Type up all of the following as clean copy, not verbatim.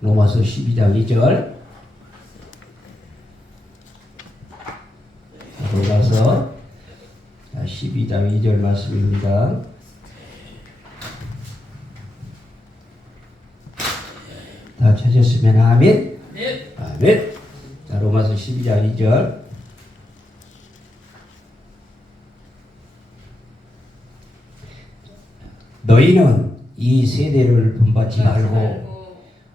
로마서 12장 2절. 로마서 12장 2절 말씀입니다. 다 찾았으면 아멘. 네. 아멘. 자, 로마서 12장 2절. 너희는 이 세대를 본받지 말고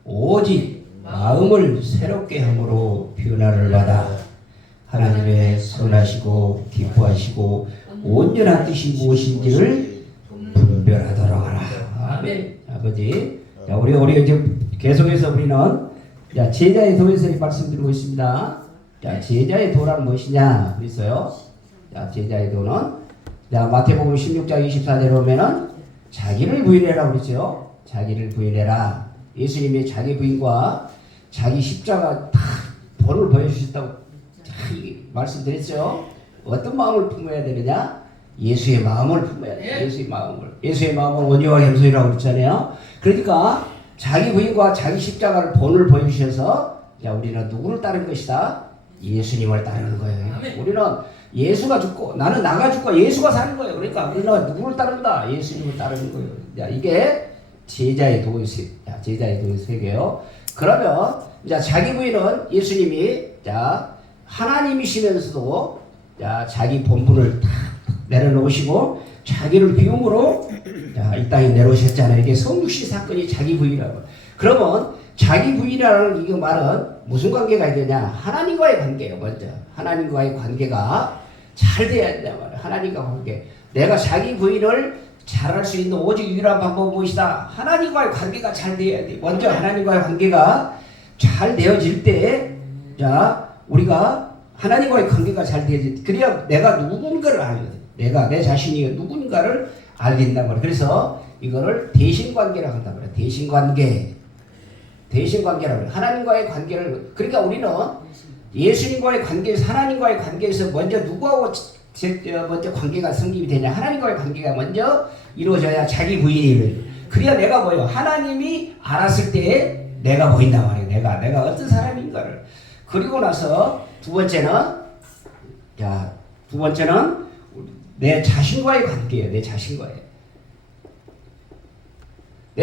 오직 마음을 새롭게 함으로 변화를 받아 하나님의 선하시고 기뻐하시고 온전한 뜻이 무엇인지를 분별하도록 하라. 아멘. 아버지, 자, 우리 이제 계속해서 우리는 제자의 도에서 말씀드리고 있습니다. 자, 제자의 도란 무엇이냐 그랬어요. 자, 제자의 도는 마태복음 16장 24절에 보면은 자기를 부인해라 그랬죠. 자기를 부인해라. 예수님이 자기 부인과 자기 십자가 다 본을 보여주셨다고 말씀드렸죠. 어떤 마음을 품어야 되느냐? 예수의 마음을 품어야 돼. 예수의 마음을. 예수의 마음은 온유와 겸손이라고 그랬잖아요. 그러니까 자기 부인과 자기 십자가를 본을 보여주셔서 우리는 누구를 따르는 것이다? 예수님을 따르는 거예요. 우리는 예수가 죽고 나는 나가 죽고 예수가 사는 거예요. 그러니까 우리는 누구를 따른다? 예수님을 따르는 거예요. 이게 제자의 도의 세계예요. 그러면 자기 부인은 예수님이 하나님이시면서도 자기 본분을 다 내려놓으시고 자기를 비움으로 이 땅에 내려오셨잖아요. 이게 성육신 사건이 자기 부인이라고. 그러면 자기 부인이라는 이 말은 무슨 관계가 있느냐? 하나님과의 관계예요. 먼저 하나님과의 관계가 잘 돼야 된단 말이에요. 하나님과 관계. 내가 자기 부인을 잘할 수 있는 오직 유일한 방법은 무엇이다? 하나님과의 관계가 잘 돼야 돼. 먼저 하나님과의 관계가 잘 되어질 때, 우리가 하나님과의 관계가 잘 되어질 때, 그래야 내가 누군가를 알게 돼. 내가 내 자신이 누군가를 알게 된단 말이에요. 그래서 이거를 대신관계라고 한단 말이에요. 대신관계라고 해요. 하나님과의 관계를, 그러니까 우리는 예수님과의 관계에서, 하나님과의 관계에서 먼저 누구하고 먼저 관계가 성립이 되냐? 하나님과의 관계가 먼저 이루어져야 자기 부인이. 그래야 내가 뭐예요? 하나님이 알았을 때 내가 보인단 말이에요. 내가 어떤 사람인가를. 그리고 나서 두 번째는 내 자신과의 관계예요. 내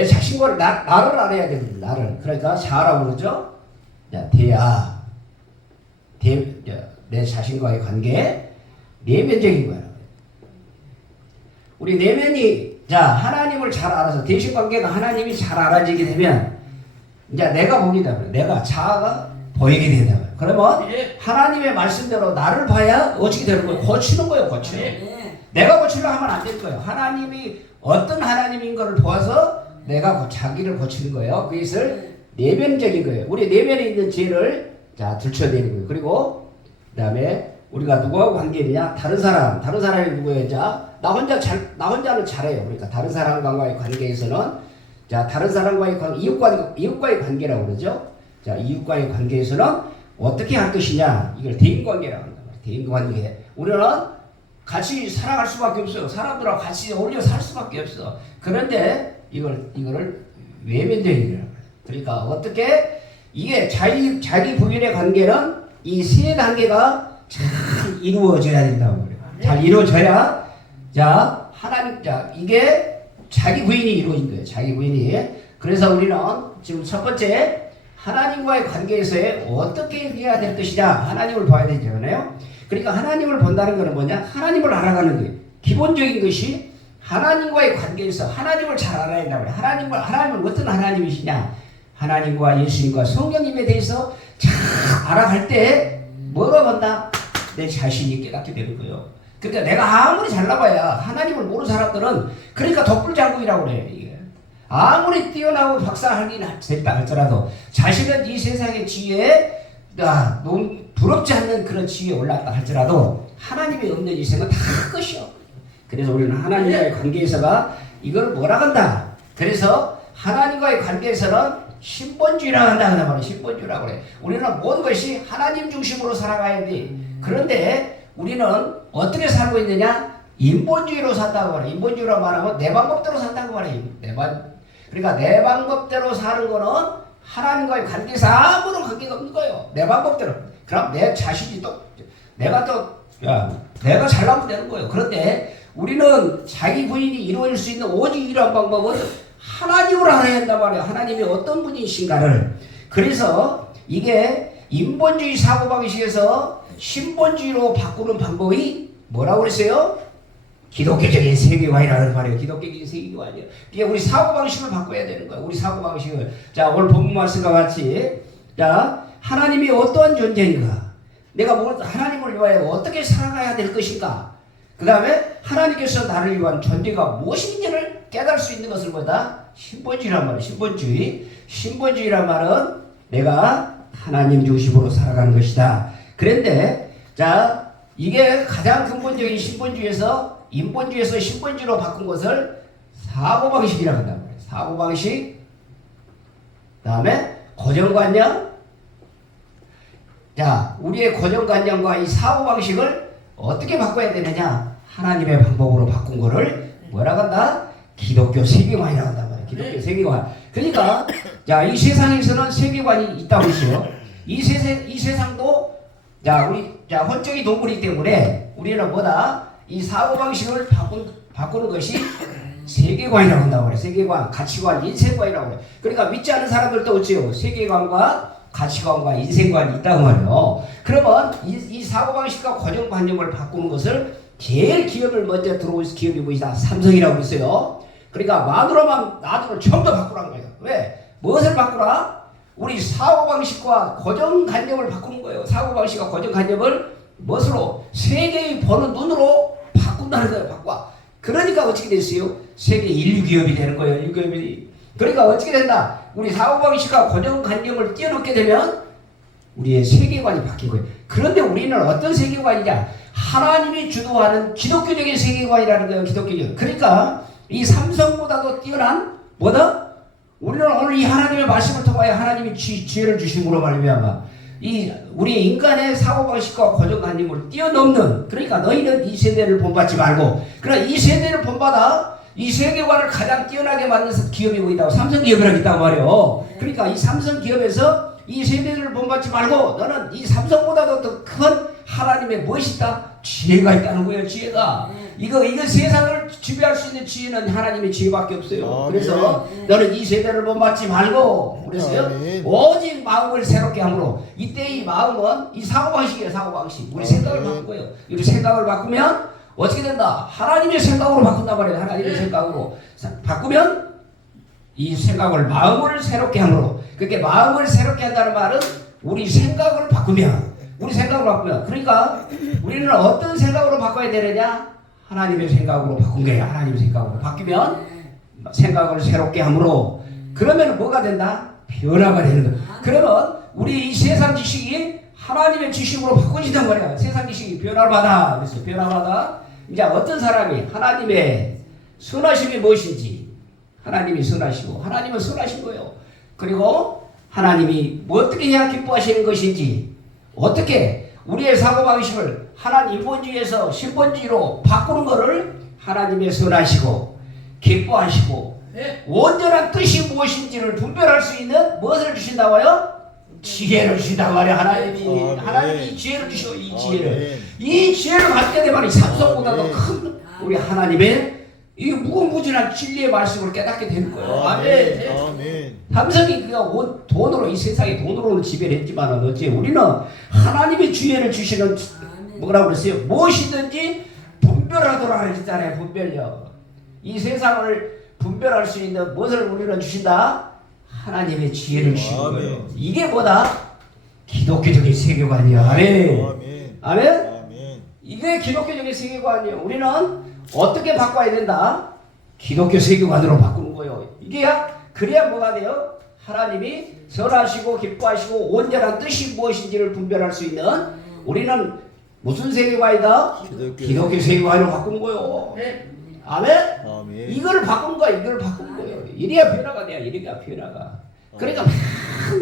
자신과 나를 알아야 됩니다. 나를. 그러니까 자아라고 그러죠. 내 자신과의 관계. 내면적인 거야. 우리 내면이 하나님을 잘 알아서 대신 관계가 하나님이 잘 알아지게 되면 내가 보게 되면 내가 자아가 보이게 된다. 그러면 하나님의 말씀대로 나를 봐야 어떻게 되는 거예요? 고치는 거예요. 내가 고치려고 하면 안 될 거예요. 하나님이 어떤 하나님인 것을 보아서 내가 자기를 고치는 거예요. 그것을 내면적인 거예요. 우리 내면에 있는 죄를 들춰내는 거예요. 그리고 그 다음에 우리가 누구하고 관계냐? 다른 사람이 누구예요? 나 혼자는 잘해요. 그러니까 다른 사람과의 관계에서는 다른 사람과의 이웃과의 관계라고 그러죠. 이웃과의 관계에서는 어떻게 할 것이냐? 이걸 대인관계라고 한단 말이에요. 대인관계. 우리는 같이 살아갈 수밖에 없어요. 사람들하고 같이 어울려 살 수밖에 없어. 그런데 이거를 외면적인 거예요. 그러니까 어떻게 이게 자기 부인의 관계는 이 세 단계가 잘 이루어져야 된다고 그래요. 잘 이루어져야 이게 자기 부인이 이루어진 거예요. 자기 부인이. 그래서 우리는 지금 첫 번째 하나님과의 관계에서의 어떻게 해야 될 것이냐? 하나님을 봐야 되잖아요. 그러니까 하나님을 본다는 것은 뭐냐? 하나님을 알아가는 거예요. 기본적인 것이 하나님과의 관계에서 하나님을 잘 알아야 된다고 그래요. 하나님은 어떤 하나님이시냐? 하나님과 예수님과 성령님에 대해서 잘 알아갈 때 뭐가 본다? 내 자신이 깨닫게 되는 거예요. 그러니까 내가 아무리 잘나봐야 하나님을 모르는 사람들은 그러니까 독불장군이라고 그래요. 이게. 아무리 뛰어나고 박사학위나 됐다 할지라도 자신은 이 세상의 지혜에 너무 부럽지 않는 그런 지혜에 올랐다 할지라도 하나님이 없는 인생은 다 끝이요. 그래서 우리는 하나님과의 관계에서가 이걸 뭐라 한다. 그래서 하나님과의 관계에서는 신본주의라고 한다. 말이에요. 신본주의라고 그래. 우리는 모든 것이 하나님 중심으로 살아가야 돼. 그런데 우리는 어떻게 살고 있느냐? 인본주의로 산다고 말해. 인본주의라고 말하면 내 방법대로 산다고 말해. 그러니까 내 방법대로 사는 거는 하나님과의 관계에서 아무런 관계가 없는 거예요. 내 방법대로. 그럼 내 자신이 또 내가 잘나면 되는 거예요. 그런데 우리는 자기 부인이 이루어질 수 있는 오직 이러한 방법은 하나님을 알아야 한단 말이에요. 하나님이 어떤 분이신가를. 그래서 이게 인본주의 사고방식에서 신본주의로 바꾸는 방법이 뭐라고 그랬어요? 기독교적인 세계관이라는 말이에요. 기독교적인 세계관이에요. 이게 우리 사고방식을 바꿔야 되는 거예요. 우리 사고방식을. 자, 오늘 본문 말씀과 같이, 자, 하나님이 어떠한 존재인가? 내가 하나님을 위하여 어떻게 살아가야 될 것인가? 그 다음에 하나님께서 나를 위한 존재가 무엇인지를 깨달을 수 있는 것을 뭐다? 신본주의란 말이에요. 신본주의. 신본주의란 말은 내가 하나님 중심으로 살아가는 것이다. 그런데 자, 이게 가장 근본적인 신본주의에서 인본주의에서 신본주의로 바꾼 것을 사고방식이라고 한단 말이에요. 사고방식. 그 다음에 고정관념. 자, 우리의 고정관념과 이 사고방식을 어떻게 바꿔야 되느냐? 하나님의 방법으로 바꾼 거를 뭐라고 한다? 기독교 세계관이라고 한단 말이에요. 기독교 세계관. 그러니까 자, 이 세상에서는 세계관이 있다고 했어요. 이 세상도 자, 우리 혼적인 동물이기 때문에 우리는 뭐다? 이 사고방식을 바꾸는 것이 세계관이라고 한다고 그래요. 세계관, 가치관, 인생관이라고 그래요. 그러니까 믿지 않는 사람들도 어째요? 세계관과 가치관과 인생관이 있다고 말이에요. 그러면 이 사고방식과 고정관념을 바꾸는 것을 제일 기업을 먼저 들어올 기업이 뭐이다? 삼성이라고 했어요. 그러니까 마누라만 놔두면 전부 바꾸라는 거예요. 왜? 무엇을 바꾸라? 우리 사고방식과 고정관념을 바꾸는 거예요. 사고방식과 고정관념을 무엇으로? 세계의 보는 눈으로 바꾼다는 거예요. 바꿔. 그러니까 어떻게 됐어요? 세계 인류기업이 되는 거예요. 인류기업이. 그러니까 어떻게 된다? 우리 사고방식과 고정관념을 뛰어넘게 되면 우리의 세계관이 바뀐 거예요. 그런데 우리는 어떤 세계관이냐? 하나님이 주도하는 기독교적인 세계관이라는 거예요. 기독교적. 그러니까 이 삼성보다도 뛰어난 뭐다? 우리는 오늘 이 하나님의 말씀을 통하여 하나님이 지혜를 주심으로 말미암아 이 우리 인간의 사고방식과 고정관념을 뛰어넘는, 그러니까 너희는 이 세대를 본받지 말고, 그러나 이 세대를 본받아 이 세계관을 가장 뛰어나게 만든 기업이 뭐 있다고? 삼성기업이라고 있다고 말이요. 그러니까 이 삼성기업에서 이 세대를 본받지 말고 너는 이 삼성보다도 더 큰 하나님의 무엇이 있다? 지혜가 있다는 거예요. 지혜가. 이거 세상을 지배할 수 있는 지혜는 하나님의 지혜밖에 없어요. 그래서 너는 이 세대를 본받지 말고, 그래서요, 오직 마음을 새롭게 함으로. 이때 이 마음은 이 사고방식이에요. 사고방식. 우리 생각을 바꾼 거예요. 우리 생각을 바꾸면 어떻게 된다? 하나님의 생각으로 바꾼단 말이에요. 하나님의 생각으로 바꾸면 이 생각을 마음을 새롭게 함으로. 그렇게 마음을 새롭게 한다는 말은 우리 생각을 바꾸면, 그러니까 우리는 어떤 생각으로 바꿔야 되느냐? 하나님의 생각으로 바꾼 거예요. 하나님의 생각으로 바뀌면 생각을 새롭게 함으로. 그러면 뭐가 된다? 변화가 되는 거예요. 그러면 우리 이 세상 지식이 하나님의 지식으로 바꿔진단 말이야. 세상 지식이 변화를 받아. 그래서 변화받아. 이제 어떤 사람이 하나님의 선하심이 무엇인지, 하나님이 선하시고 하나님은 선하신 거예요. 그리고 하나님이 뭐 어떻게 해야 기뻐하시는 것인지, 어떻게 우리의 사고방식을 하나님 인본주의에서 신본주의로 바꾸는 것을 하나님의 선하시고 기뻐하시고 온전한 뜻이 무엇인지를 분별할 수 있는 무엇을 주신다고요? 지혜를 주신다고 말이야. 하나님이 지혜를 주셔. 이 지혜를 갖게 되면 이 삼성보다도 큰 우리 하나님의 이 무궁무진한 진리의 말씀을 깨닫게 되는 거예요. 아멘. 삼성이 그가 돈으로, 이 세상에 돈으로는 지배를 했지만 어째 우리는 하나님의 지혜를 주시는, 뭐라고 그랬어요? 무엇이든지 분별하도록 하셨잖아요. 분별력. 이 세상을 분별할 수 있는 무엇을 우리는 주신다? 하나님의 지혜를 주시는 거예요. 이게 뭐다? 기독교적인 세계관이야. 아멘. 이게 기독교적인 세계관이에요. 우리는 어떻게 바꿔야 된다? 기독교 세계관으로 바꾸는 거예요. 그래야 뭐가 돼요? 하나님이 선하시고 기뻐하시고 온전한 뜻이 무엇인지를 분별할 수 있는, 우리는 무슨 세계관이다? 기독교 세계관으로 바꾸는 거예요. 아멘? 이걸 바꾼 거야. 이래야 변화가 돼요. 이래야 변화가. 그러니까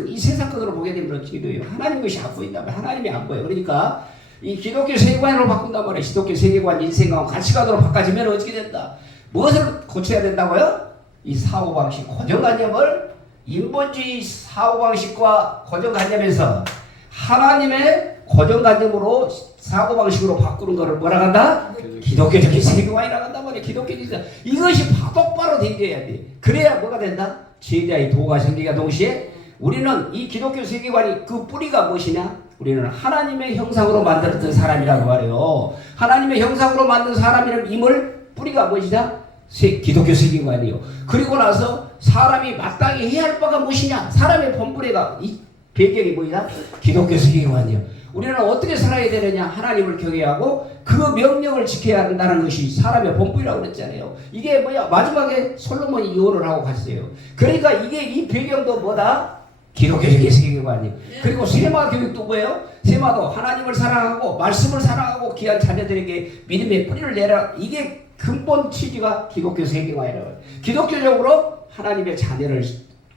이 세상 것으로 보게 되면 어떻게 하나님 것이 안 보인다면 하나님이 안 보여. 그러니까 이 기독교 세계관으로 바꾼단 말이에요. 기독교 세계관, 인생관, 가치관으로 바꿔지면 어떻게 된다? 무엇을 고쳐야 된다고요? 이 사고방식, 고정관념을 인본주의 사고방식과 고정관념에서 하나님의 고정관념으로 사고방식으로 바꾸는 것을 뭐라 한다? 기독교적인 세계관이라고 한단 말이야. 기독교적인 이것이 똑바로 되어야 돼. 그래야 뭐가 된다? 제자의 도가 생기가 동시에 우리는 이 기독교 세계관이 그 뿌리가 무엇이냐? 우리는 하나님의 형상으로 만들었던 사람이라고 말해요. 하나님의 형상으로 만든 사람임을 뿌리가 무엇이냐? 기독교 세계관이요. 그리고 나서 사람이 마땅히 해야 할 바가 무엇이냐? 사람의 본뿌리가 이 배경이 뭐냐? 기독교 세계관이요. 우리는 어떻게 살아야 되느냐? 하나님을 경외하고 그 명령을 지켜야 한다는 것이 사람의 본뿌리라고 그랬잖아요. 이게 뭐야? 마지막에 솔로몬이 이혼을 하고 갔어요. 그러니까 이게 이 배경도 뭐다? 기독교적인 세계관이에요. 그리고 세마 교육도 뭐예요? 세마도 하나님을 사랑하고 말씀을 사랑하고 귀한 자녀들에게 믿음의 뿌리를 내라. 이게 근본 취지가 기독교 세계관이라고 해요. 기독교적으로 하나님의 자녀를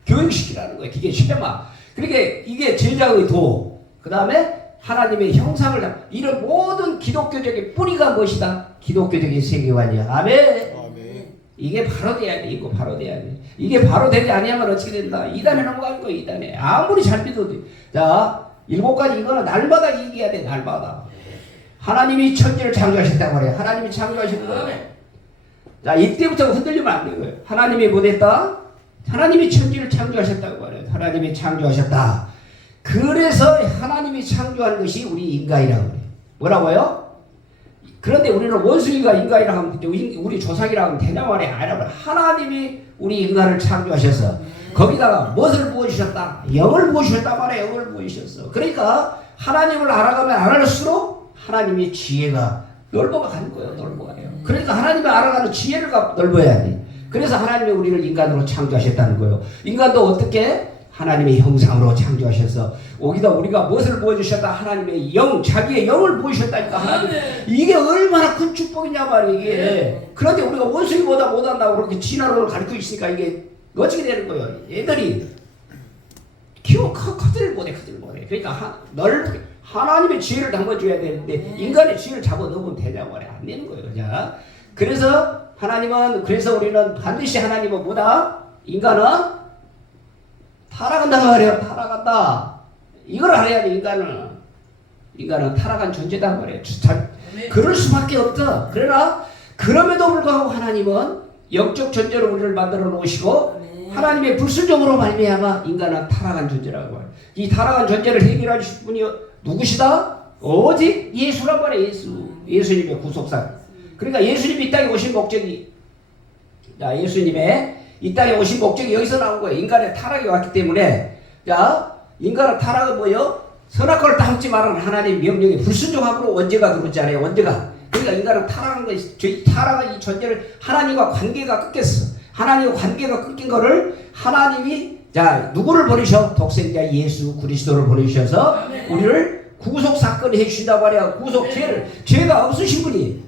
교육시키라는 거예요. 그게 세마. 그러니까 이게 제자의 도, 그 다음에 하나님의 형상을 이런 모든 기독교적인 뿌리가 무엇이다? 기독교적인 세계관이야. 아멘. 이게 바로 돼야 돼. 이거 바로 돼야 돼. 이게 바로 되지 아니하면 어떻게 된다? 이단에 넘어가는 거야. 이단에. 아무리 잘 믿어도. 자, 7가지 이거는 날마다 얘기해야 돼. 날마다. 하나님이 천지를 창조하셨다고 그래. 하나님이 창조하신 거예요. 자, 이때부터 흔들리면 안 되고요. 하나님이 뭐랬다? 하나님이 천지를 창조하셨다고 말해요. 하나님이 창조하셨다. 그래서 하나님이 창조한 것이 우리 인간이라고 그래요. 뭐라고요? 그런데 우리는 원숭이가 인간이라고 하면 우리 조상이라고 하면 되냐 말이야. 아니라 하나님이 우리 인간을 창조하셔서 거기다가 무엇을 부어주셨다? 영을 부어주셨단 말이야. 영을 부어주셨어. 그러니까 하나님을 알아가면 알아갈수록 하나님의 지혜가 넓어가는 거예요. 넓어가요. 그러니까 하나님을 알아가는 지혜를 넓어야 돼. 그래서 하나님이 우리를 인간으로 창조하셨다는 거예요. 인간도 어떻게? 하나님의 형상으로 창조하셔서 여기다 우리가 무엇을 보여주셨다? 하나님의 영, 자기의 영을 보여주셨다니까. 하나님. 이게 얼마나 큰 축복이냐 말이야 이게. 그런데 우리가 원숭이보다 못한다고 그렇게 진화론을 가르치고 있으니까 이게 어떻게 되는 거예요? 애들이 키워 크질 못해. 그러니까 넓게 하나님의 지혜를 담아줘야 되는데 인간의 지혜를 잡아 넣으면 되냐고 말이야. 안 되는 거예요. 자, 그래서 우리는 반드시 하나님은 뭐다? 인간은 타락한다 말이에요. 타락한다. 이걸 알아야 돼. 인간은 타락한 존재다 말이에요. 그럴 수밖에 없다. 그러나 그럼에도 불구하고 하나님은 영적 존재로 우리를 만들어 놓으시고 하나님의 불순종으로 말미암아 인간은 타락한 존재라고 말해요. 이 타락한 존재를 해결하실 분이 누구시다? 오직 예수란 말이에요. 예수님의 구속사. 그러니까 예수님이 이 땅에 오신 목적이, 자, 예수님의 이 땅에 오신 목적이 여기서 나온 거예요. 인간의 타락이 왔기 때문에. 자, 인간의 타락은 뭐예요? 선악과를 따먹지 말라는 하나님의 명령에 불순종함으로 원죄가 들어오잖아요. 원죄가. 그러니까 인간은 타락한 거, 타락한 이 존재를 하나님과 관계가 끊겼어. 하나님과 관계가 끊긴 거를 하나님이, 자, 누구를 보내셔? 독생자 예수 그리스도를 보내주셔서 우리를 구속 사건을 해주신다고 말이야. 구속 죄가 없으신 분이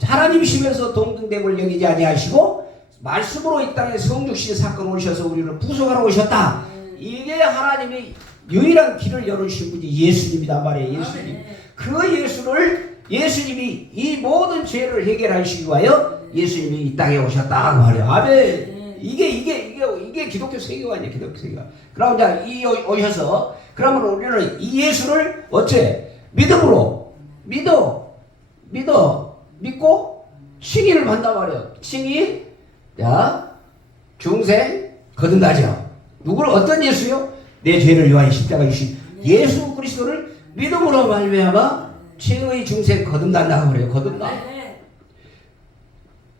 하나님이시면서 동등됨을 여기지 아니하시고 말씀으로 이 땅에 성육신 사건 오셔서 우리를 구속하러 오셨다. 이게 하나님이 유일한 길을 열어주신 분이 예수님이다 말이에요. 예수님. 그 예수님이 이 모든 죄를 해결하시기 위하여 예수님이 이 땅에 오셨다 말이에요. 아멘. 이게 기독교 세계관이에요. 기독교 세계관. 그럼 이제 오셔서 그러면 우리는 이 예수를 어째 믿음으로 믿고 칭의를 받단 말이에요. 칭의, 자, 중생 거듭나죠. 누구를 어떤 예수요? 내 죄를 위하여 십자가에 주신 예수 그리스도를 믿음으로 말미암아 칭의 중생 거듭난다고 그래요. 거듭나.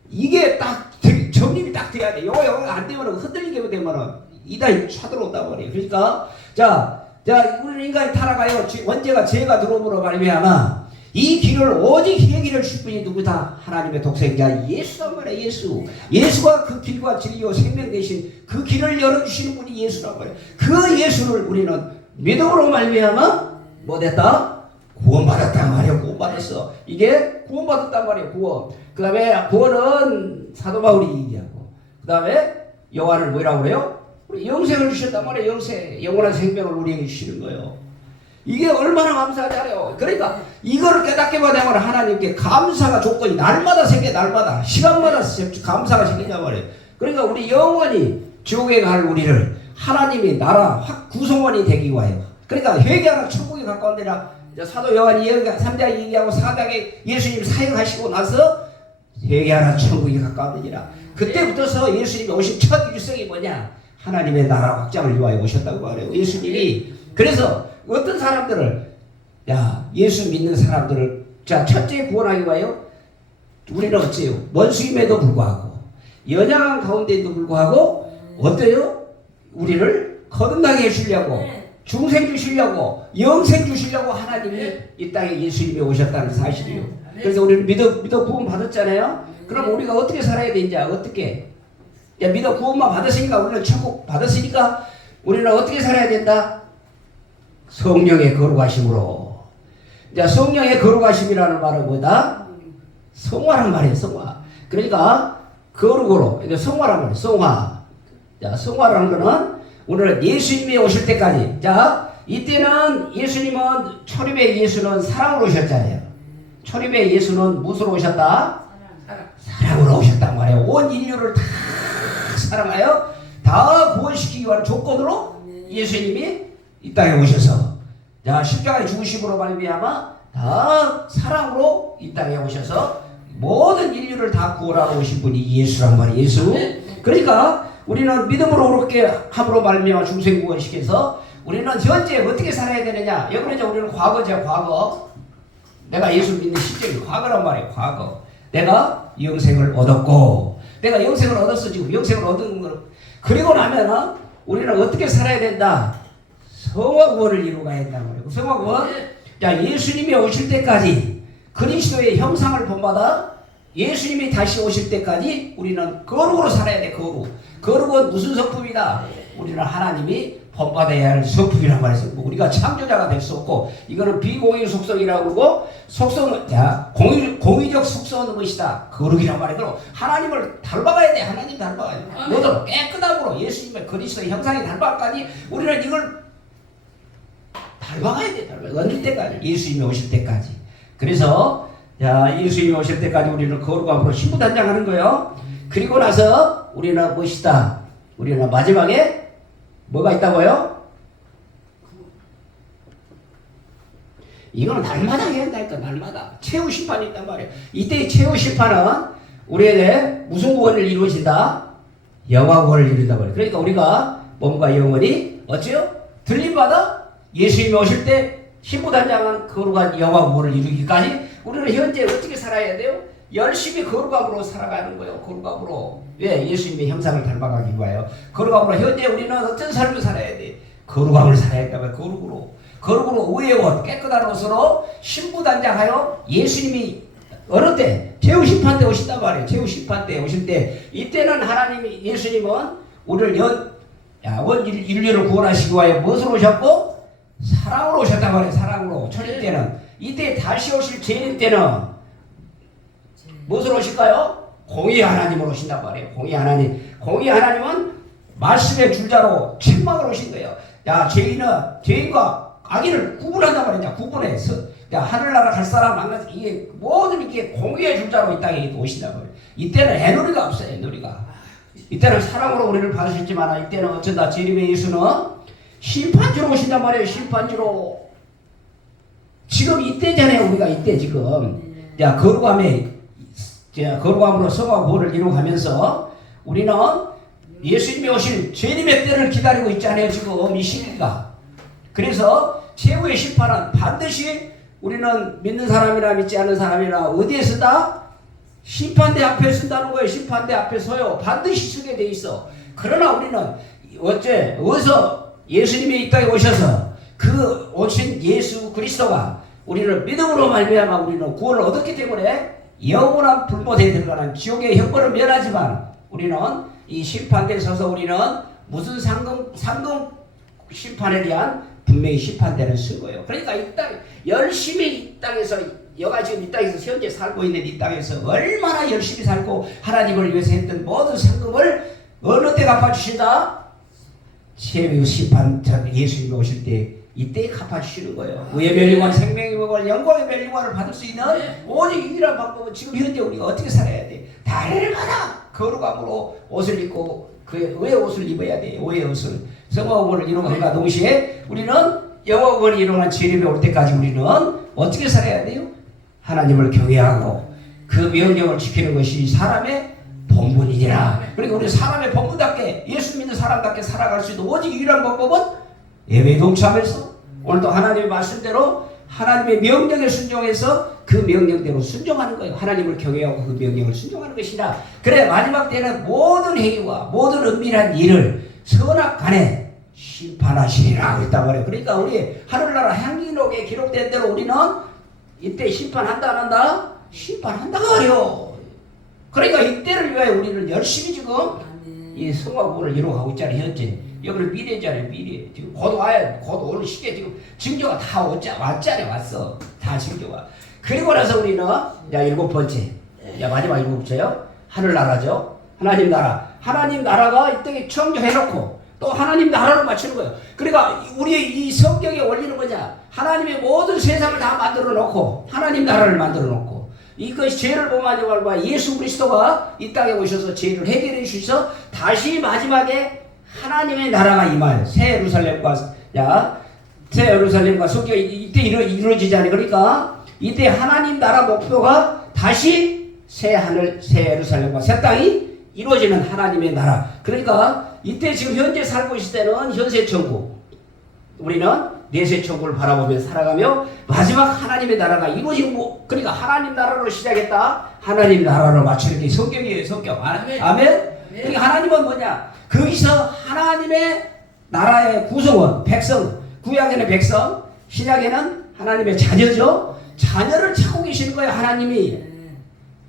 이게 딱 정립이 딱 돼야 돼. 요거 안 되면 흔들리게 되면은 이단이 쳐들어온다고 그래요. 그러니까 자, 우리 인간이 타락하여 원죄가 죄가 들어오므로 말미암아 이 길을 오직 해결을 줄 분이 누구다? 하나님의 독생자 예수란 말이야. 예수가 그 길과 진리요 생명 대신 그 길을 열어주시는 분이 예수란 말이야. 그 예수를 우리는 믿음으로 말미암아 뭐 됐다? 구원받았단 말이야. 구원받았어. 이게 구원받았단 말이야. 구원. 그 다음에 구원은 사도 바울이 얘기하고, 그 다음에 요한을 뭐라고 그래요? 우리 영생을 주셨단 말이야. 영원한 생명을 우리에게 주시는 거예요. 이게 얼마나 감사하잖아요. 그러니까 이거를 깨닫게 되면 하나님께 감사가 조건이 날마다 생겨. 날마다 시간마다 감사가 생기냐 말이에요. 그러니까 우리 영원히 지옥에 갈 우리를 하나님이 나라 확 구성원이 되기 위하여, 그러니까 회개하라 천국에 가까운 데라 사도 요한이 3장 얘기하고 4장에 예수님 사역하시고 나서 회개하라 천국에 가까운 데라, 그때부터서 예수님이 오신 첫 일성이 뭐냐, 하나님의 나라 확장을 위하여 오셨다고 말해요 예수님이. 그래서 어떤 사람들을, 예수 믿는 사람들을 첫째 구원하기 위하여 우리는 어째요? 원수임에도 불구하고 연약한 가운데에도 불구하고 어때요? 우리를 거듭나게 해주려고, 중생 주시려고, 영생 주시려고 하나님이 이 땅에 예수님이 오셨다는 사실이요. 그래서 우리는 믿어 구원 받았잖아요. 그럼 우리가 어떻게 살아야 되는지, 어떻게? 믿어 구원만 받았으니까, 우리는 천국 받았으니까 우리는 어떻게 살아야 된다? 성령의 거룩하심으로. 성령의 거룩하심이라는 말은 뭐다? 성화란 말이에요. 성화. 그러니까 거룩으로, 성화란 말이에요. 성화. 성화라는 거는 오늘 예수님이 오실 때까지, 이때는 예수님은, 초림의 예수는 사랑으로 오셨잖아요. 초림의 예수는 무엇으로 오셨다? 사랑으로 오셨단 말이에요. 온 인류를 다 사랑하여 다 구원시키기 위한 조건으로 예수님이 이 땅에 오셔서, 십자가의 죽으심으로 말미암아 다 사랑으로 이 땅에 오셔서 모든 인류를 다 구원하러 오신 분이 예수란 말이에요. 예수. 그러니까 우리는 믿음으로 그렇게 함으로 말미암아 중생 구원시켜서 우리는 현재 어떻게 살아야 되느냐. 여기는 우리는 과거죠. 과거. 내가 예수 믿는 시점이 과거란 말이에요. 과거. 내가 영생을 얻었고, 내가 영생을 얻었어. 지금 영생을 얻은 거. 그리고 나면 우리는 어떻게 살아야 된다? 성화구원을 이루어가야 한단 말이에요. 성화구원. 예수님이 오실 때까지 그리스도의 형상을 본받아 예수님이 다시 오실 때까지 우리는 거룩으로 살아야 돼. 거룩은 무슨 성품이다? 우리는 하나님이 본받아야 할 성품이란 말이죠. 우리가 창조자가 될 수 없고, 이거는 비공의 속성이라고 그러고, 속성은, 공의적 속성은 무엇이다? 거룩이란 말이에요. 그럼 하나님을 닮아가야 돼. 하나님 닮아가야 돼. 모두 깨끗함으로 예수님의 그리스도의 형상이 닮아가니 우리는 이걸 닮아가야 돼. 어느 때까지? 예수님이 오실 때까지. 그래서 예수님이 오실 때까지 우리는 거룩함으로 신부단장하는 거예요. 그리고 나서 우리는 무엇이다? 우리는 마지막에 뭐가 있다고요? 이거는 날마다 해야 한다니까. 날마다 최후 심판이 있단 말이에요. 이때의 최후 심판은 우리에게 무슨 구원을 이루어진다? 영화 구원을 이룬단 말이에요. 그러니까 우리가 몸과 영혼이 어째요? 들림받아 예수님이 오실 때 신부단장한 거룩한 영화 구원을 이루기까지 우리는 현재 어떻게 살아야 돼요? 열심히 거룩함으로 살아가는 거예요. 거룩함으로. 왜? 예수님의 형상을 닮아가기 위하여. 거룩함으로 현재 우리는 어떤 삶을 살아야 돼? 거룩함을 살아야 했다면 거룩으로 의의 옷, 깨끗한 옷으로 신부단장하여 예수님이 어느 때? 최후 심판 때 오신단 말이에요. 최후 심판 때 오실 때, 이때는 하나님이, 예수님은 우리를 온 인류를 구원하시기 위하여 무엇으로 오셨고? 사랑으로 오셨단 말이에요. 사랑으로. 초림 때는. 이때 다시 오실 재림 때는 무엇으로 오실까요? 공의 하나님으로 오신단 말이에요. 공의 하나님. 공의 하나님은 말씀의 줄자로 책망을 오신 거예요. 죄인과 악인을 구분한단 말이야. 구분해서. 하늘나라 갈 사람 안 가서 이게 모든 이게 공의의 줄자로 이 땅에 오신단 말이에요. 이때는 애누리가 없어요. 애누리가. 이때는 사랑으로 우리를 받으셨지만, 이때는 어쩐다. 재림의 예수는 심판주로 오신단 말이에요. 심판주로. 지금 이때잖아요. 우리가 이때 지금. 거룩함으로 성화 구원을 이루어가면서 우리는 예수님이 오실 주님의 때를 기다리고 있잖아요. 지금 이 시기가. 그래서 최후의 심판은 반드시 우리는 믿는 사람이나 믿지 않는 사람이나 어디에 서다? 심판대 앞에 쓴다는 거예요. 심판대 앞에 서요. 반드시 서게 돼 있어. 그러나 우리는 어디서 예수님이 이 땅에 오셔서 그 오신 예수 그리스도가 우리를 믿음으로 말미암아 우리는 구원을 얻었기 때문에 영원한 불못에 들어가는 지옥의 형벌을 면하지만, 우리는 이 심판대에 서서 우리는 무슨 상금 심판에 대한 분명히 심판대를 쓴 거예요. 그러니까 이 땅 열심히 이 땅에서, 여가 지금 이 땅에서 현재 살고 있는 이 땅에서 얼마나 열심히 살고 하나님을 위해서 했던 모든 상금을 어느 때 갚아주신다? 최후 심판 예수님이 오실 때 이때 갚아주시는 거예요. 의의 멸류관, 생명의 멸류관, 영광의 멸류관을 받을 수 있는 오직 유일한 방법은 지금 현재 우리가 어떻게 살아야 돼? 날마다 거룩함으로 옷을 입고 그 왜 옷을 입어야 돼? 왜 옷을? 성화구원을 이루어간과 동시에 우리는 영화구원을 이루어간 재림에 올 때까지 우리는 어떻게 살아야 돼요? 하나님을 경외하고 그 명령을 지키는 것이 사람의 본분이니라. 그러니까 우리 사람의 본분답게 예수 믿는 사람답게 살아갈 수 있는 오직 유일한 방법은 예배에 동참해서 오늘도 하나님의 말씀대로 하나님의 명령에 순종해서 그 명령대로 순종하는 거예요. 하나님을 경외하고 그 명령을 순종하는 것이라. 그래 마지막 때는 모든 행위와 모든 은밀한 일을 선악간에 심판하시리라 그랬단 말이에요. 그러니까 우리 하늘나라 향기록에 기록된 대로 우리는 이때 심판한다 안 한다? 심판한다 그래요. 그러니까 이때를 위하여 우리는 열심히 지금 이 성화구원을 이루어가고 있잖아요. 현재 여기는 미래잖아요. 미래 지금 곧 와야 곧 오는 시기에 지금 징조가 다 왔잖아요. 왔어 다 징조가. 그리고 나서 우리는 자 일곱 번째 마지막 일곱 번째요. 하늘나라죠. 하나님 나라. 하나님 나라가 이 땅에 창조해놓고 또 하나님 나라로 맞추는 거예요. 그러니까 우리 이 성경의 원리는 뭐냐? 하나님의 모든 세상을 다 만들어 놓고 하나님 나라를 만들어 놓고 이것이 죄를 범하지 말고 예수 그리스도가 이 땅에 오셔서 죄를 해결해 주셔서 다시 마지막에 하나님의 나라가 임하여 새 예루살렘과 성경이 이때 이루어지지 않아요. 그러니까 이때 하나님 나라 목표가 다시 새 하늘 새 예루살렘과 새 땅이 이루어지는 하나님의 나라. 그러니까 이때 지금 현재 살고 있을 때는 현세 천국, 우리는 내세 천국을 바라보며 살아가며 마지막 하나님의 나라가 이루어지는 거. 그러니까 하나님 나라로 시작했다 하나님 나라로 마치는 게 성경이에요. 성경. 아멘. 그러니까 하나님은 뭐냐? 거기서 하나님의 나라의 구성원 백성, 구약에는 백성, 신약에는 하나님의 자녀죠. 자녀를 찾고 계시는 거예요. 하나님이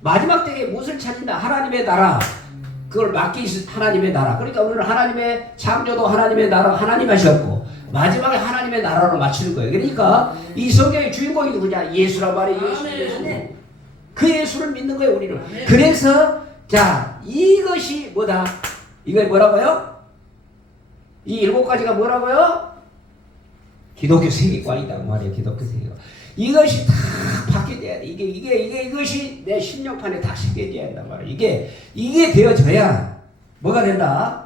마지막 때에 무엇을 찾는다? 하나님의 나라. 그걸 맡기 있을 하나님의 나라. 그러니까 우리는 하나님의 창조도 하나님의 나라 하나님 하셨고 마지막에 하나님의 나라로 맞추는 거예요. 그러니까 이 성경의 주인공이 누구냐? 예수란 말이에요. 예수. 그 예수를 믿는 거예요. 우리는. 그래서 자 이것이 뭐다? 이거 뭐라고요? 이 일곱 가지가 뭐라고요? 기독교 세계관이다 말이에요. 기독교 세계관. 이것이 다 바뀌어져야 돼. 이것이 내 심령판에 다 새겨져야 한단 말이에요. 이게 되어져야 뭐가 된다?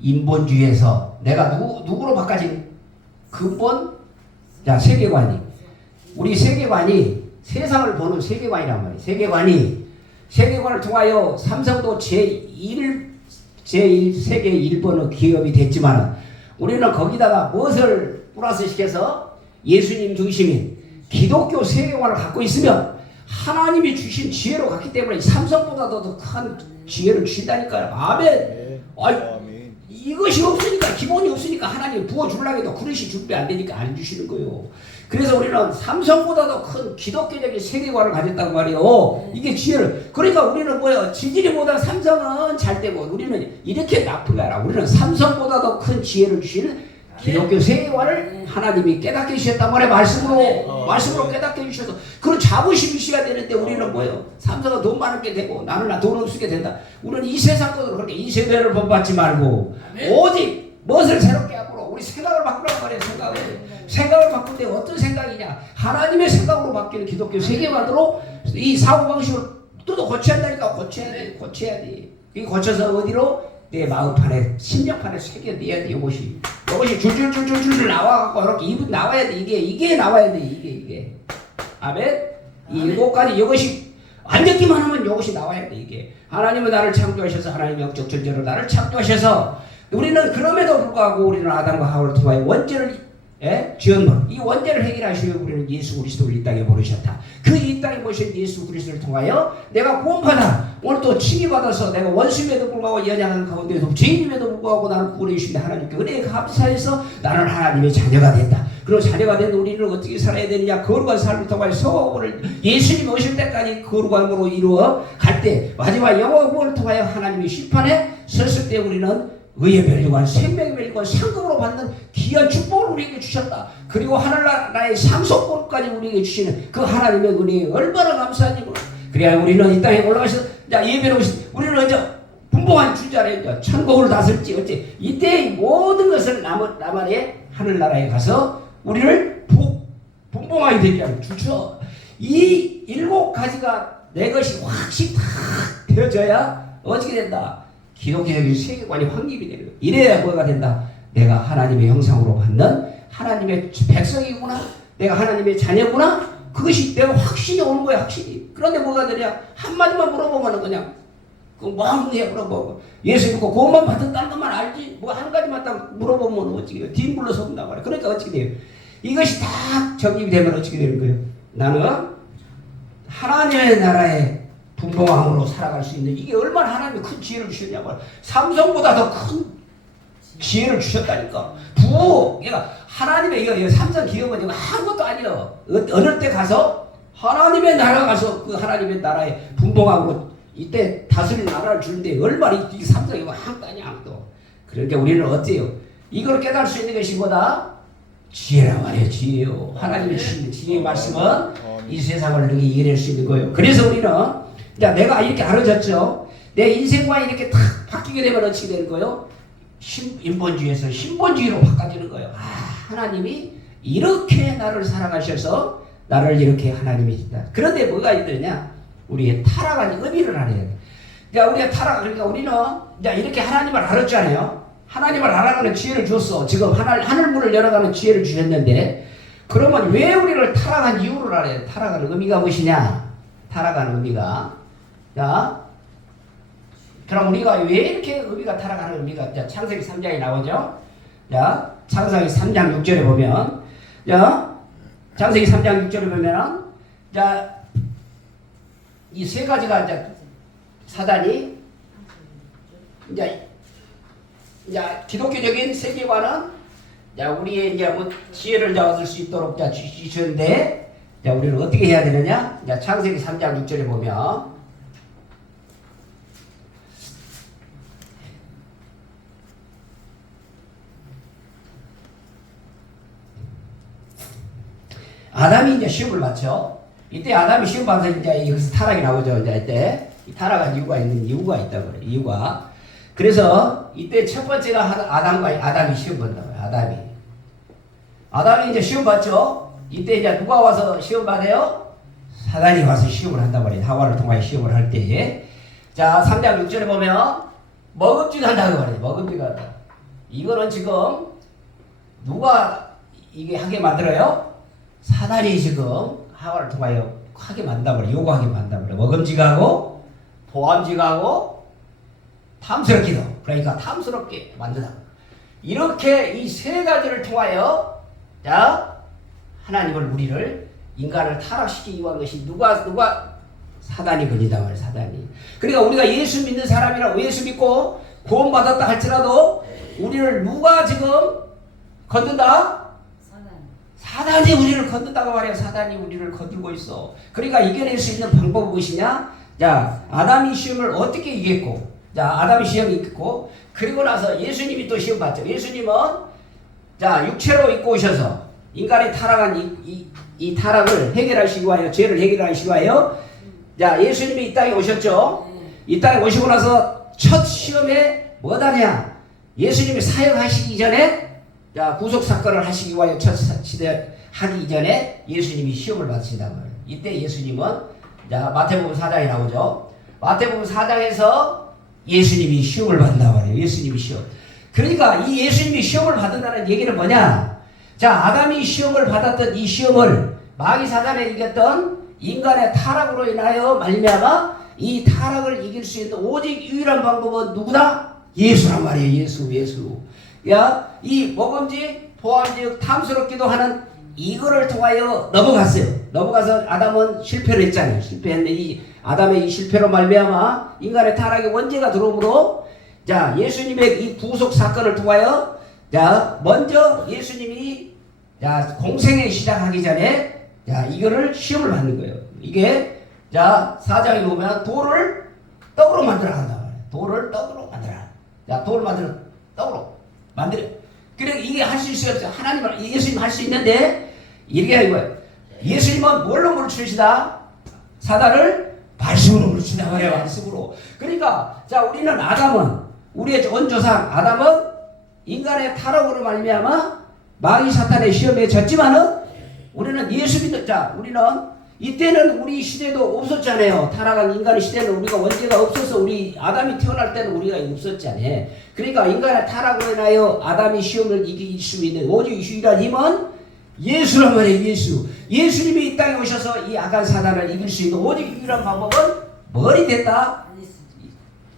인본주의에서 내가 누구로 바꿔진 근본? 자, 세계관이. 우리 세계관이 세상을 보는 세계관이란 말이에요. 세계관을 통하여 삼성도 세계 1번의 기업이 됐지만 우리는 거기다가 무엇을 플러스 시켜서 예수님 중심인 기독교 세계관을 갖고 있으면 하나님이 주신 지혜로 갔기 때문에 삼성보다도 더 큰 지혜를 주신다니까요. 아멘. 이것이 없으니까 기본이 없으니까 하나님이 부어주려고 해도 그릇이 준비 안 되니까 안 주시는 거예요. 그래서 우리는 삼성보다도 큰 기독교적인 세계관을 가졌단 말이에요. 이게 지혜를. 그러니까 우리는 뭐예요? 지질이보다 삼성은 잘 되고 우리는 이렇게 나쁜 게 아니라 우리는 삼성보다도 큰 지혜를 주시는 기독교 세계관을 하나님이 깨닫게 주셨단 말이에요. 말씀으로 깨닫게 주셔서 그런 자부심 유시가 되는데 우리는 뭐예요? 삼성은 돈 많은 게 되고 나는 돈 없게 된다. 우리는 이 세상 것으로 그렇게 이 세대를 본받지 말고 오직 무엇을 새롭게 하고 우리 생각을 바꾸란 말이에요. 생각을 바꾸는데 어떤 생각이냐? 하나님의 생각으로 바뀌는 기독교 세계관으로 이 사고방식을 또 고쳐야 한다니까. 고쳐야 돼. 이 고쳐서 어디로? 내 마음판에 심령판에 새겨내야 돼. 이것이 줄줄줄줄 나와갖고 이렇게 입은 나와야 돼. 이게 나와야 돼. 이게 아멘. 이 일곱 가지 이것이 안 듣기만 하면 이것이 나와야 돼. 이게 하나님은 나를 창조하셔서 하나님 영적 존재로 나를 창조하셔서 우리는 그럼에도 불구하고 우리는 아담과 하와를 통하여 원죄를 지연물 이 원죄를 해결하시려 우리는 예수 그리스도를 이 땅에 보내셨다. 그 이 땅에 모신 예수 그리스도를 통하여 내가 구원받아 오늘 또 칭의받아서 내가 원수임에도 불구하고 연약한 가운데서 죄인임에도 불구하고 나를 구원해 주신 하나님께 은혜에 감사해서 나는 하나님의 자녀가 됐다. 그리고 자녀가 된 우리는 어떻게 살아야 되느냐? 거룩한 삶을 통하여 성화구원을 예수님 오실 때까지 거룩함으로 이루어 갈 때 마지막 영화구원을 통하여 하나님의 심판에 섰을 때 우리는 의의 멸류관, 생명의 멸류관, 상급으로 받는 귀한 축복을 우리에게 주셨다. 그리고 하늘나라의 상속권까지 우리에게 주시는 그 하나님의 은혜에 얼마나 감사한지 몰라. 그래야 우리는 이 땅에 올라가서 예배로 우리는 이제 분봉한 주자래. 천국을 다스릴지 어째 이때 모든 것을 남한의 하늘나라에 가서 우리를 분봉하게 되게 하는 주죠. 이 일곱 가지가 내 것이 확실히 다 되어져야 어떻게 된다? 기독교적인 세계관이 확립이 되는 거예요. 이래야 뭐가 된다? 내가 하나님의 형상으로 받는 하나님의 백성이구나. 내가 하나님의 자녀구나. 그것이 내가 확신이 오는 거야, 확신이. 그런데 뭐가 되냐? 한마디만 물어보면 그냥 뭐하냐 물어보고 예수 믿고 구원만 받았다는 것만 알지 뭐 한 가지만 딱 물어보면 어떻게 돼요? 뒷불로 서본단 말이야. 그러니까 어떻게 돼요? 이것이 다 정립이 되면 어떻게 되는 거예요? 나는 하나님의 나라의 분봉왕으로 살아갈 수 있는 이게 얼마나 하나님이 큰 지혜를 주셨냐고. 삼성보다 더 큰 지혜를 주셨다니까. 부호, 그러니까 하나님의 이거 삼성 기업은 이거 아무것도 아니에요. 어느 때 가서 하나님의 나라 가서 그 하나님의 나라의 분봉왕으로 이때 다스린 나라를 주는데 얼마나 이 삼성이 아무것도 아니야 아무것도. 그러니까 우리는 어때요? 이걸 깨달을 수 있는 것이 뭐다? 지혜란 말이에요. 지혜요. 하나님의 지혜의 말씀은 이 세상을 능히 이겨낼 수 있는 거예요. 그래서 우리는 내가 이렇게 알아졌죠. 내 인생관이 이렇게 탁 바뀌게 되면 어떻게 되는 거예요? 인본주의에서 신본주의로 바꿔지는 거예요. 하나님이 이렇게 나를 사랑하셔서 나를 이렇게 하나님이 있다. 그런데 뭐가 있느냐? 우리의 타락한 의미를 알아야 돼. 그러니까 우리는 이렇게 하나님을 알았잖아요. 하나님을 알아가는 지혜를 줬어. 지금 하늘문을 열어가는 지혜를 주셨는데, 그러면 왜 우리를 타락한 이유를 알아야 돼? 타락하는 의미가 무엇이냐? 타락하는 의미가, 그럼 우리가 왜 이렇게 의미가 타락하는 의미가, 창세기 3장에 나오죠? 창세기 3장 6절에 보면, 창세기 3장 6절에 보면은, 이 세 가지가 사단이 기독교적인 세계관은 우리의 뭐 지혜를 얻을 수 있도록 주셨는데 우리는 어떻게 해야 되느냐? 창세기 3장 6절에 보면 아담이 이제 시험을 받죠. 이때 아담이 시험 받아서 이제 여기서 타락이 나오죠. 이때 타락한 이유가 있다고 그래요. 이유가. 그래서 이때 첫 번째가 아담이 시험 본다고요. 아담이 이제 시험 받죠. 이때 이제 누가 와서 시험 받아요? 사단이 와서 시험을 한단 말이에요. 하와를 통하여 시험을 할 때에. 3장 6절에 보면 먹음직 한다고 말해요. 먹음직 한다. 이거는 지금 누가 이게 하게 만들어요? 사단이 지금 하와를 통하여 하게 만든단 말이에요. 요구하게 만든단 말이에요. 먹음직하고 보암직하고 탐스럽기도. 그러니까 탐스럽게 만든다. 이렇게 이 세 가지를 통하여 하나님을 우리를 인간을 타락시키기 위한 것이 누가 사단이 걸린단 말이에요. 사단이. 그러니까 우리가 예수 믿는 사람이라고 예수 믿고 구원받았다 할지라도 우리를 누가 지금 건든다? 사단이 우리를 건든다고 말해요. 사단이 우리를 건들고 있어. 그러니까 이겨낼 수 있는 방법은 무엇이냐? 아담이 시험을 어떻게 이겼고, 아담이 시험이 있고, 그리고 나서 예수님이 또 시험 받죠. 예수님은 육체로 입고 오셔서 인간의 타락한 이 타락을 해결하시기 위하여, 죄를 해결하시기 위하여, 예수님이 이 땅에 오셨죠. 이 땅에 오시고 나서 첫 시험에 뭐다냐? 예수님이 사역하시기 전에 구속 사건을 하시기 위하여 첫 시대 하기 전에 예수님이 시험을 받으시단 말이에요. 이때 예수님은 마태복음 4장에 나오죠. 마태복음 4장에서 예수님이 시험을 받는단 말이에요. 예수님이 시험. 그러니까 이 예수님이 시험을 받는다는 얘기는 뭐냐? 아담이 시험을 받았던 이 시험을 마귀 사단에 이겼던 인간의 타락으로 인하여 말미암아 이 타락을 이길 수 있는 오직 유일한 방법은 누구다? 예수란 말이에요. 예수. 이 먹음직, 보암직, 탐스럽기도 하는 이거를 통하여 넘어가서 아담은 실패를 했잖아요. 실패했는데 이 아담의 이 실패로 말미암아 인간의 타락의 원죄가 들어오므로 예수님의 이 구속 사건을 통하여 먼저 예수님이 공생에 시작하기 전에 이거를 시험을 받는 거예요. 이게 4장에 보면 돌을 떡으로 만들어 간다 말이에요. 돌을 떡으로 만들어. 돌을 만들어 떡으로 만들어. 그래 이게 할 수 있어요? 예수님 할 수 있는데 이게 이거예요. 예수님은 뭘로 물리치시다? 사단을 말씀으로 물리친다 말이에요. 말씀으로. 그러니까 우리는 우리의 원조상 아담은 인간의 타락으로 말미암아 마귀 사탄의 시험에 졌지만은 우리는 우리는 이때는 우리 시대도 없었잖아요. 타락한 인간의 시대는 우리가 원죄가 없어서 우리 아담이 태어날 때는 우리가 없었잖아요. 그러니까 인간의 타락으로 인하여 아담이 시험을 이길 수 있는 오직 유일한 힘은 예수란 말이에요. 예수. 예수님이 이 땅에 오셔서 이 악한 사단을 이길 수 있는 오직 유일한 방법은 뭘이 됐다?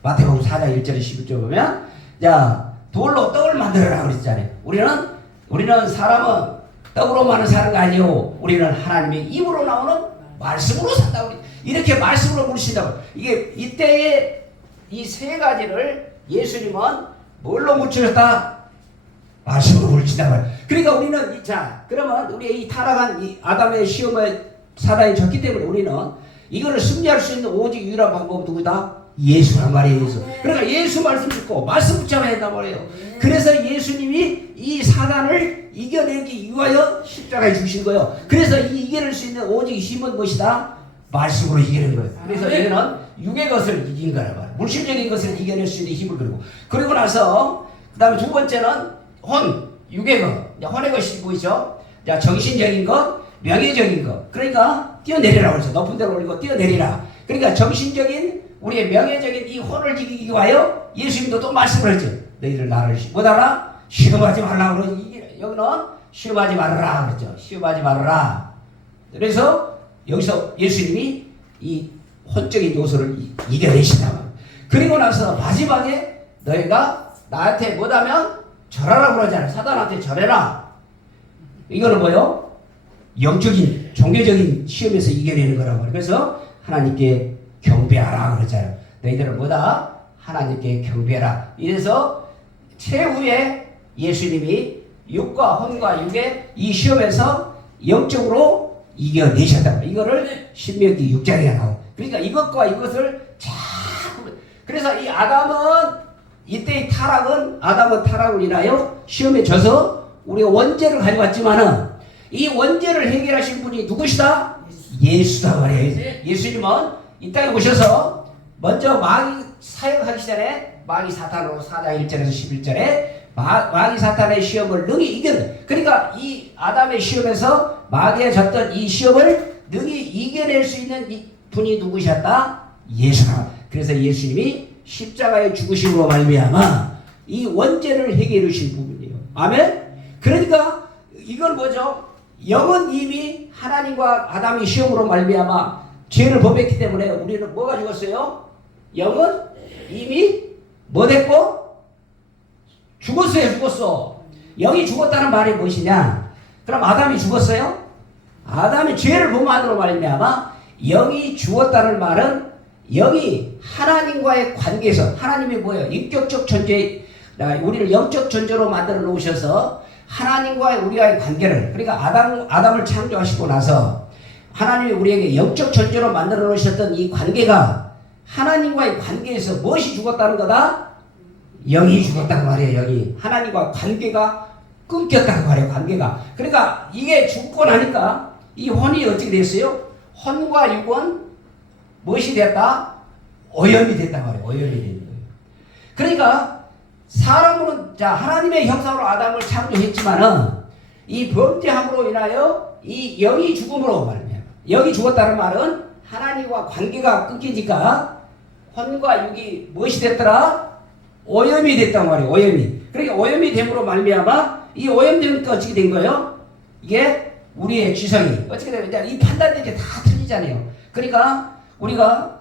마태복음 4장 1절에 11절 보면 자 돌로 떡을 만들어라 그랬잖아요. 우리는 사람은 떡으로만은 사는 거 아니요. 우리는 하나님의 입으로 나오는 말씀으로 산다. 이렇게 말씀으로 물으신다고. 이게 이때의 이 세 가지를 예수님은 뭘로 물으셨다? 말씀으로 물으신다고. 그러니까 우리는 그러면 우리 이 타락한 이 아담의 시험에 사단이 졌기 때문에 우리는 이거를 승리할 수 있는 오직 유일한 방법은 누구다? 예수란 말이에요. 예수. 그러니까 예수 말씀 듣고 말씀 붙잡아야 된단 말이에요. 그래서 예수님이 이 사단을 이겨내기 위하여 십자가에 죽으신 거예요. 그래서 이겨낼 수 있는 오직 힘은 무엇이다? 말씀으로 이겨낸 거예요. 그래서 얘는 육의 것을 이긴 거란 말이에요. 물질적인 것을 이겨낼 수 있는 힘을 그리고 나서 그 다음에 두 번째는 육의 것. 혼의 것이 뭐죠? 정신적인 것, 명예적인 것. 그러니까 뛰어내리라 그러죠. 높은 데로 올리고 뛰어내리라. 그러니까 정신적인 우리의 명예적인 이 혼을 이기기 위하여 예수님도 또 말씀을 했죠. 너희들 나를 못알아? 시험하지 말라 그러죠. 여기는 시험하지 말아라 그랬죠. 시험하지 말아라. 그래서 여기서 예수님이 이 혼적인 요소를 이겨내신다. 그리고 나서 마지막에 너희가 나한테 못하면 절하라 그러잖아요. 사단한테 절해라. 이거는 뭐요? 영적인 종교적인 시험에서 이겨내는 거라고. 그래서 하나님께 경배하라 그러잖아요. 너희들은 뭐다? 하나님께 경배하라. 이래서 최후에 예수님이 육과 혼과 육의 이 시험에서 영적으로 이겨내셨다. 이거를 신명기 6장에 나오고. 그러니까 이것과 이것을 자꾸 그래서 이 이때의 아담은 타락을 인하여 시험에 져서 우리가 원죄를 가져왔지만은 이 원죄를 해결하신 분이 누구시다? 예수다 말이에요. 예수님은 이 땅에 오셔서 먼저 마귀 사역하기 전에 마귀 사탄으로 4장 1절에서 11절에 마귀 사탄의 시험을 능히 이겨내. 그러니까 이 아담의 시험에서 마귀에 졌던 이 시험을 능히 이겨낼 수 있는 이 분이 누구셨다? 예수다. 그래서 예수님이 십자가의 죽으심으로 말미암아 이 원죄를 해결해 주신 부분이에요. 아멘? 그러니까 이건 뭐죠? 영은 이미 하나님과 아담이 시험으로 말미암아 죄를 범했기 때문에 우리는 뭐가 죽었어요? 영은 이미 뭐 됐고? 죽었어. 영이 죽었다는 말이 무엇이냐? 그럼 아담이 죽었어요? 아담이 죄를 범함으로 말미암아 영이 죽었다는 말은 영이 하나님과의 관계에서 하나님이 뭐예요? 인격적 존재, 우리를 영적 존재로 만들어 놓으셔서 하나님과의 우리와의 관계를 그러니까 아담을 창조하시고 나서 하나님이 우리에게 영적 존재로 만들어 놓으셨던 이 관계가 하나님과의 관계에서 무엇이 죽었다는 거다? 영이 죽었다는 말이에요. 영이 하나님과 관계가 끊겼다는 말이에요. 관계가 그러니까 이게 죽고 나니까 이 혼이 어떻게 됐어요? 혼과 육은 무엇이 됐다? 오염이 됐단 말이에요. 오염이 되는 거예요. 그러니까 사람으로는 하나님의 형상으로 아담을 창조했지만은 이 범죄함으로 인하여 이 영이 죽음으로 말이에요. 영이 죽었다는 말은 하나님과 관계가 끊기니까 혼과 육이 무엇이 됐더라? 오염이 됐단 말이에요. 오염이. 그러니까 오염이 됨으로 말미암아 이 오염되니까 어떻게 된 거예요? 이게 우리의 지성이 어떻게 되면 이 판단들이 다 틀리잖아요. 그러니까 우리가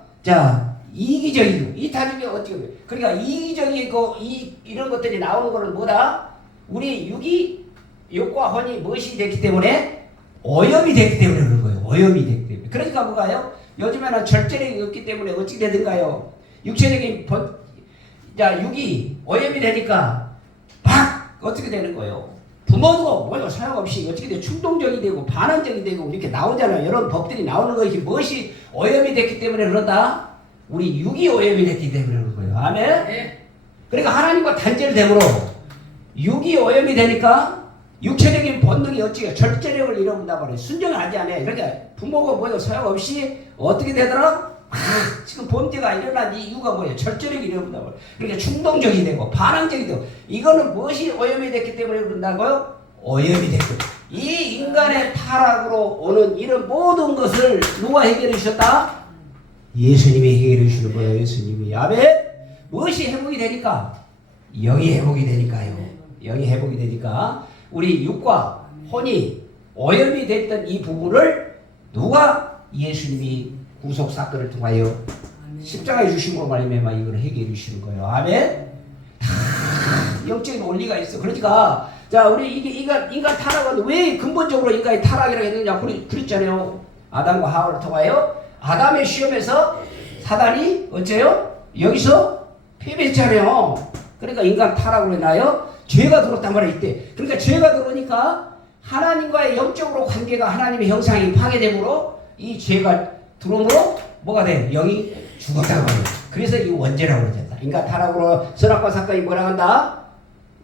이기적이고 이타적이 어떻게 돼요? 그러니까 이기적이고 이런 것들이 나오는 거는 뭐다? 우리 육과 혼이 무엇이 됐기 때문에 오염이 됐기 때문에 그런 거예요. 오염이 됐기 때문에. 그러니까 뭐가요? 요즘에는 절제력이 없기 때문에 어떻게 되든가요? 육체적인 육이 오염이 되니까 막 어떻게 되는 거예요? 부모도 뭐 소용없이 어떻게 돼 충동적이 되고 반항적이 되고 이렇게 나오잖아요. 이런 법들이 나오는 것이 무엇이 오염이 됐기 때문에 그런다? 우리 육이 오염이 됐기 때문에 그런 거예요. 아멘? 네. 그러니까 하나님과 단절됨으로 육이 오염이 되니까 육체적인 본능이 어찌게 절제력을 잃어본단 말이에요. 순종을 하지 않아요. 그러니까 부모가 뭐예요? 소용없이 어떻게 되더라? 지금 범죄가 일어난 이 이유가 뭐예요? 절제력이 잃어본단 말이에요. 그러니까 충동적이 되고 반항적이 되고 이거는 무엇이 오염이 됐기 때문에 그런다고요? 오염이 됐고 이 인간의 타락으로 오는 이런 모든 것을 누가 해결해 주셨다? 예수님이 해결해 주시는 거예요. 예수님이. 아멘. 무엇이 회복이 되니까? 영이 회복이 되니까요. 영이 회복이 되니까 우리 육과 혼이 오염이 됐던 이 부분을 누가 예수님이 구속 사건을 통하여 십자가에 주심으로 말미암아 이걸 해결해 주시는 거예요. 아멘. 다 영적인 원리가 있어. 그러니까 자 우리 이게 인간 타락은 왜 근본적으로 인간이 타락이라고 했느냐 그랬잖아요. 아담과 하와를 통하여 아담의 시험에서 사단이 어째요? 여기서 패배했잖아요. 그러니까 인간 타락으로 인하여 죄가 들어왔단 말이에요. 이때. 그러니까 죄가 들어오니까 하나님과의 영적으로 관계가 하나님의 형상이 파괴되므로 이 죄가 들어오므로 뭐가 돼? 영이 죽었다고 해요. 그래서 이 원죄라고 그러잖아. 인간 타락으로 선악과 사건이 뭐라 한다?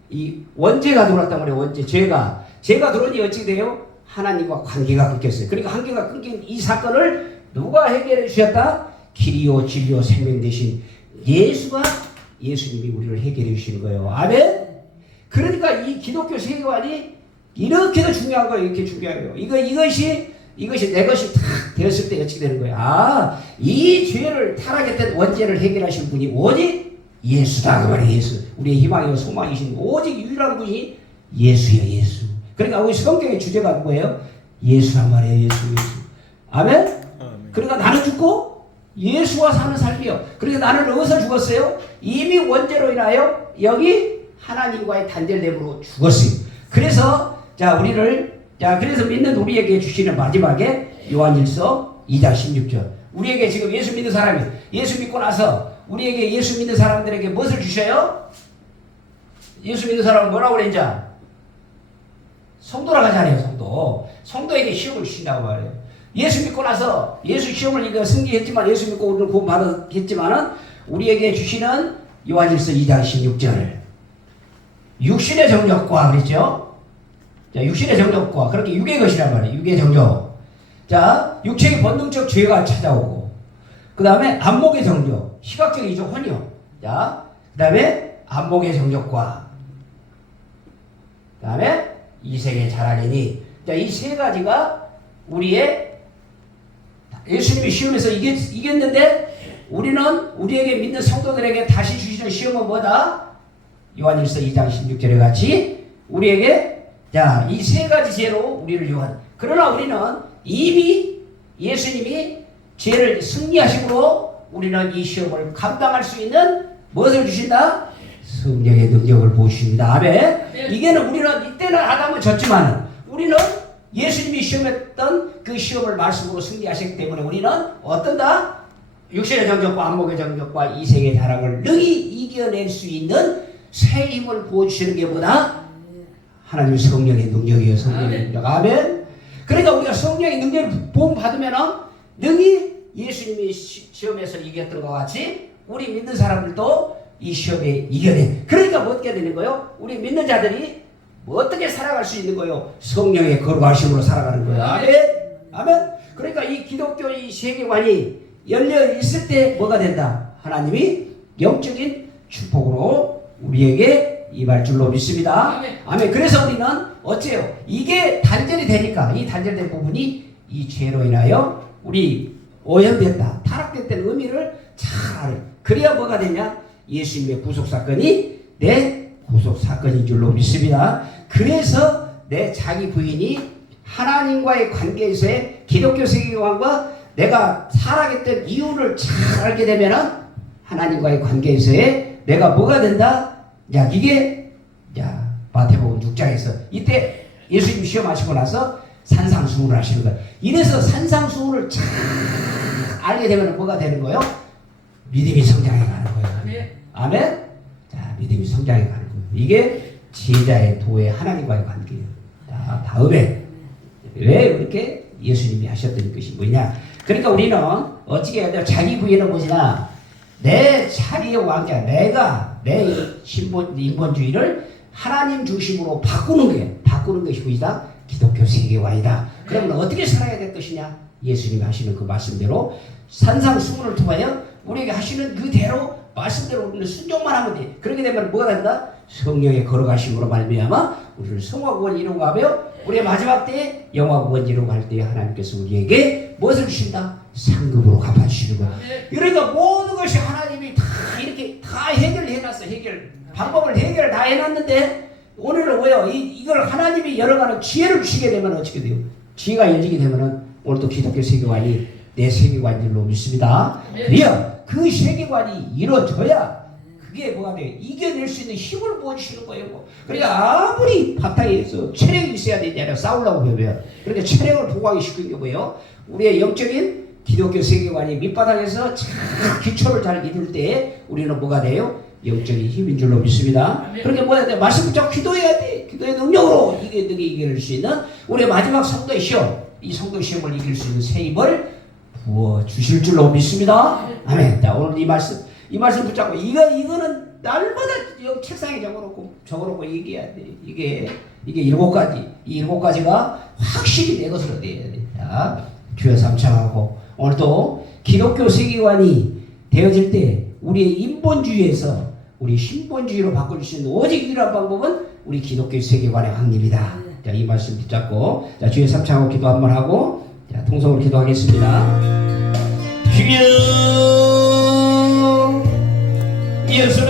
이 원죄가 들어왔단 말이에요. 원죄. 죄가 들어오니 어찌 돼요? 하나님과 관계가 끊겼어요. 그러니까 관계가 끊긴 이 사건을 누가 해결해 주셨다? 길이요 진리요 생명 대신 예수님이 우리를 해결해 주시는 거예요. 아멘. 그러니까 이 기독교 세계관이 이렇게도 중요한 거예요. 이렇게 중요한 거예요. 이것이 내 것이 다 되었을 때 어떻게 되는 거예요? 이 죄를 타락했던 원죄를 해결하신 분이 오직 예수다. 그 말이에요. 예수. 우리의 희망이요 소망이신 오직 유일한 분이 예수예요. 예수. 그러니까 우리 성경의 주제가 뭐예요? 예수란 말이에요. 예수. 아멘. 그러니까 나는 죽고 예수와 사는 삶이요. 그러니까 나는 어디서 죽었어요? 이미 원죄로 인하여 여기 하나님과의 단절됨으로 죽었어요. 그래서 그래서 믿는 우리에게 주시는 마지막에 요한일서 2장 16절. 우리에게 지금 예수 믿는 사람이 예수 믿고 나서 우리에게 예수 믿는 사람들에게 무엇을 주셔요? 예수 믿는 사람은 뭐라고 그랬는지 성도라고 하잖아요. 성도에게 시험을 주신다고 말해요. 예수 믿고 나서 예수 시험을 승리했지만 예수 믿고 우리는 구원받았겠지만은 우리에게 주시는 요한일서 2장 16절. 육신의 정욕과 그랬죠? 자, 육신의 정욕과 그렇게 육의 것이란 말이에요. 육의 정욕. 자, 육체의 본능적 죄가 찾아오고 그 다음에 안목의 정욕, 시각적이죠. 혼이요. 자, 그 다음에 안목의 정욕과 그 다음에 이생의 자라내니. 자, 이 세 가지가 우리의 예수님이 시험에서 이겼는데 우리에게 믿는 성도들에게 다시 주시는 시험은 뭐다? 요한일서 2장 16절에 같이 우리에게 자, 이 세 가지 죄로 우리를 유한. 그러나 우리는 이미 예수님이 죄를 승리하심으로 우리는 이 시험을 감당할 수 있는 무엇을 주신다? 성령의 능력을 보여주십니다. 아멘. 네. 이게는 우리는 이때는 아담은 졌지만 우리는 예수님이 시험했던 그 시험을 말씀으로 승리하셨기 때문에 우리는 어떤다? 육신의 정욕과 안목의 정욕과 이생의 자랑을 능히 이겨낼 수 있는 새 힘을 보여주시는 게 뭐다? 하나님 성령의 능력이에요. 성령의 능력. 아멘. 그러니까 우리가 성령의 능력을 보험받으면 능히 예수님이 시험에서 이겼던 것 같이 우리 믿는 사람들도 이 시험에 이겨내. 그러니까 뭐 어떻게 되는 거예요? 우리 믿는 자들이 뭐 어떻게 살아갈 수 있는 거예요? 성령의 거룩하심으로 살아가는 거예요. 아멘. 아멘. 그러니까 이 기독교의 세계관이 열려 있을 때 뭐가 된다? 하나님이 영적인 축복으로 우리에게 임할 줄로 믿습니다. 아멘. 아멘. 그래서 우리는 어째요? 이게 단절이 되니까 이 단절된 부분이 이 죄로 인하여 우리 오염됐다, 타락됐다는 의미를 잘 알아요. 그래야 뭐가 되냐? 예수님의 구속사건이 내 구속사건인 줄로 믿습니다. 그래서 내 자기 부인이 하나님과의 관계에서의 기독교 세계관과 내가 살아갔던 이유를 잘 알게 되면은 하나님과의 관계에서의 내가 뭐가 된다? 야, 이게 마태복음 6장에서 이때 예수님 시험하시고 나서 산상수훈을 하시는 거예요. 이래서 산상수훈을 잘 알게 되면 뭐가 되는 거예요? 믿음이 성장해 가는 거예요. 네. 아멘? 자, 믿음이 성장해 가는 거예요. 이게 제자의 도의 하나님과의 관계예요. 자, 다음에 왜 이렇게 예수님이 하셨던 것이 뭐냐? 그러니까 우리는 어떻게 해야 돼요? 자기 부인은 뭐냐? 내 자기의 왕자, 내가 내 인본주의를 하나님 중심으로 바꾸는 것이 뭐이다? 기독교 세계관이다. 그러면 어떻게 살아야 될 것이냐? 예수님이 하시는 그 말씀대로 산상수훈을 통하여 우리에게 하시는 그대로 말씀대로 우리는 순종만 하면 돼. 그렇게 되면 뭐가 된다? 성령의 거룩하심으로 말미암아 우리를 성화구원 이루고 가며 우리의 마지막 때에 영화구원 이루고 갈 때 하나님께서 우리에게 무엇을 주신다? 상급으로 갚아주시는 거야. 그러니까 모든 것이 하나님이 다 이렇게 다 해결해놨어. 방법을 해결을 다 해놨는데 오늘은 왜요? 이걸 하나님이 열어가는 지혜를 주시게 되면 어떻게 돼요? 지혜가 열리게 되면은 오늘 또 기독교 세계관이 내 세계관인 줄로 믿습니다. 그래야 그 세계관이 이루어져야 그게 뭐가 돼? 이겨낼 수 있는 힘을 부어주시는 거예요. 그러니까 아무리 바탕에서 체력이 있어야 되잖아요. 싸우려고 하면. 그러니까 체력을 보강하게 시키는 게 뭐예요? 우리의 영적인 기독교 세계관이 밑바닥에서 잘 기초를 잘 이룰 때 우리는 뭐가 돼요? 영적인 힘인 줄로 믿습니다. 그러니까 뭐야 돼? 말씀 붙잡고 기도해야 돼. 기도의 능력으로 이겨낼 수 있는 우리의 마지막 성도의 시험, 이 성도의 시험을 이길 수 있는 새 힘을 부어 주실 줄로 믿습니다. 아멘. 자, 오늘 이 말씀 붙잡고 이거는 날마다 책상에 적어놓고 얘기해야 돼. 이게 7가지. 이 7가지가 확실히 내 것으로 돼야 돼. 자, 주여 삼창하고 오늘 또 기독교 세계관이 되어질 때 우리의 인본주의에서 우리 신본주의로 바꿀 수 있는 오직 유일한 방법은 우리 기독교 세계관의 확립이다. 자, 이 말씀 붙잡고 자, 주여 삼창하고 기도 한번 하고 자, 통성으로 기도하겠습니다. 주여 예수님